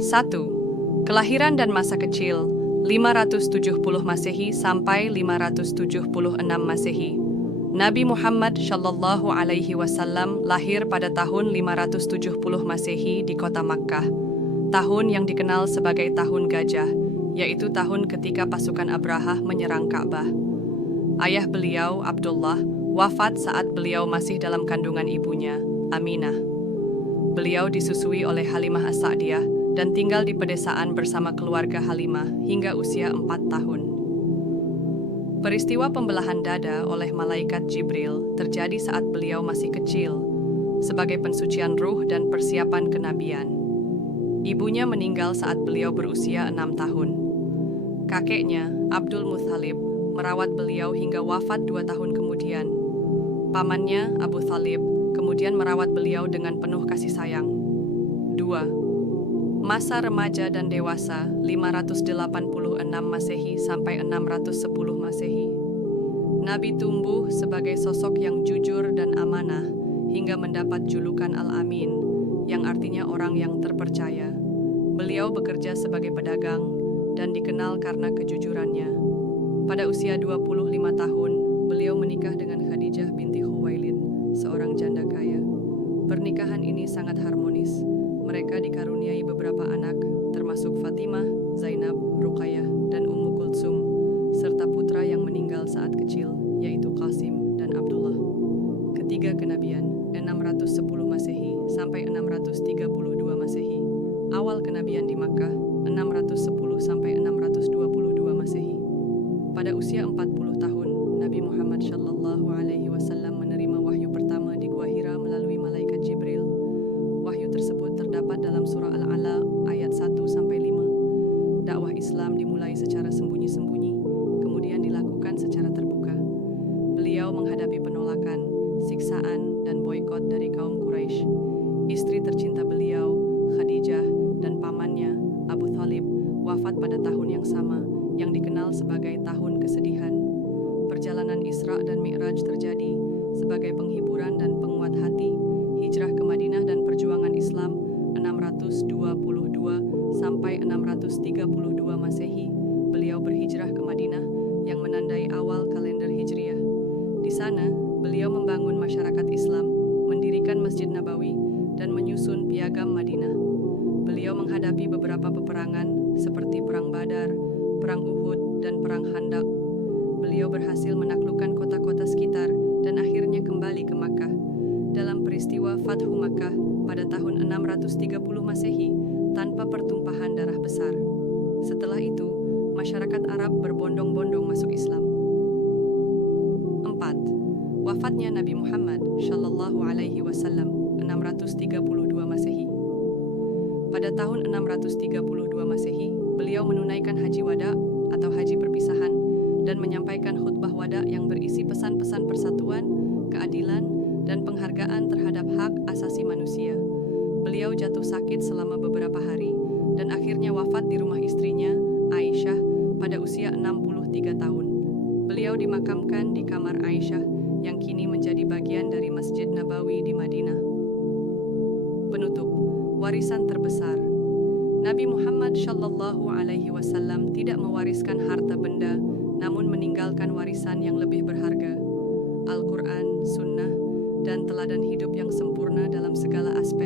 1. Kelahiran dan masa kecil 570 Masehi sampai 576 Masehi. Nabi Muhammad Shallallahu Alaihi Wasallam lahir pada tahun 570 Masehi di kota Makkah, tahun yang dikenal sebagai tahun gajah, yaitu tahun ketika pasukan Abrahah menyerang Ka'bah. Ayah beliau, Abdullah, wafat saat beliau masih dalam kandungan ibunya, Aminah. Beliau disusui oleh Halimah As-Sa'diyah dan tinggal di pedesaan bersama keluarga Halimah hingga usia 4 tahun. Peristiwa pembelahan dada oleh malaikat Jibril terjadi saat beliau masih kecil, sebagai pensucian ruh dan persiapan kenabian. Ibunya meninggal saat beliau berusia 6 tahun. Kakeknya, Abdul Muthalib, merawat beliau hingga wafat 2 tahun kemudian. Pamannya, Abu Thalib, kemudian merawat beliau dengan penuh kasih sayang. 2. Masa remaja dan dewasa 586 Masehi sampai 610 Masehi. Nabi tumbuh sebagai sosok yang jujur dan amanah hingga mendapat julukan Al-Amin, yang artinya orang yang terpercaya. Beliau bekerja sebagai pedagang dan dikenal karena kejujurannya. Pada usia 25 tahun, beliau menikah dengan Khadijah binti Khuwailid, seorang janda kaya. Pernikahan ini sangat harmonis. Mereka dikaruniai beberapa anak, termasuk Fatimah, Zainab, Ruqayyah, dan Ummu Kulsum, serta putra yang meninggal saat kecil, yaitu Qasim dan Abdullah. Ketiga kenabian, 610 Masehi sampai 632 Masehi. Awal kenabian di Makkah, 610 sampai 622 Masehi. Pada usia 40 tahun, Nabi Muhammad Shallallahu Alaihi Wasallam menerima wahyu pertama di Gua Hira melalui malaikat Jibril. Wahyu tersebut terdapat dalam surah Al-Ala ayat 1-5. Dakwah Islam dimulai secara sembunyi-sembunyi, kemudian dilakukan secara terbuka. Beliau menghadapi penolakan, siksaan, dan boikot dari kaum Quraisy. Istri tercinta beliau, Khadijah, dan pamannya, Abu Thalib, wafat pada tahun yang sama, yang dikenal sebagai tahun kesedihan. Perjalanan Isra dan Mi'raj terjadi sebagai penghiburan dan penguat hati. Hijrah ke Madinah dan perjuangan Islam 622 sampai 632 Masehi. Beliau berhijrah ke Madinah yang menandai awal kalender Hijriah. Di sana, beliau membangun masyarakat Islam, mendirikan Masjid Nabawi, dan menyusun piagam Madinah. Beliau menghadapi beberapa peperangan seperti Perang Badar, Perang Uhud, dan Perang Khandaq. Beliau berhasil menaklukkan kota-kota sekitar dan akhirnya kembali ke Makkah. Dalam peristiwa Fathu Makkah pada tahun 630 Masehi tanpa pertumpahan darah besar. Setelah itu, masyarakat Arab berbondong-bondong masuk Islam. 4. Wafatnya Nabi Muhammad Shallallahu Alaihi Wasallam 632 Masehi. Pada tahun 632 Masehi, beliau menunaikan haji wada atau haji perpisahan dan menyampaikan khutbah wada yang berisi pesan-pesan persatuan, keadilan, dan penghargaan terhadap hak asasi manusia. Beliau jatuh sakit selama beberapa hari dan akhirnya wafat di rumah istrinya, Aisyah, pada usia 63 tahun. Beliau dimakamkan di kamar Aisyah yang kini menjadi bagian dari Masjid Nabawi di Madinah. Penutup, warisan terbesar. Nabi Muhammad Shallallahu Alaihi Wasallam tidak mewariskan harta benda, namun meninggalkan warisan yang lebih berharga, Al-Quran, Sunnah, dan teladan hidup yang sempurna dalam segala aspek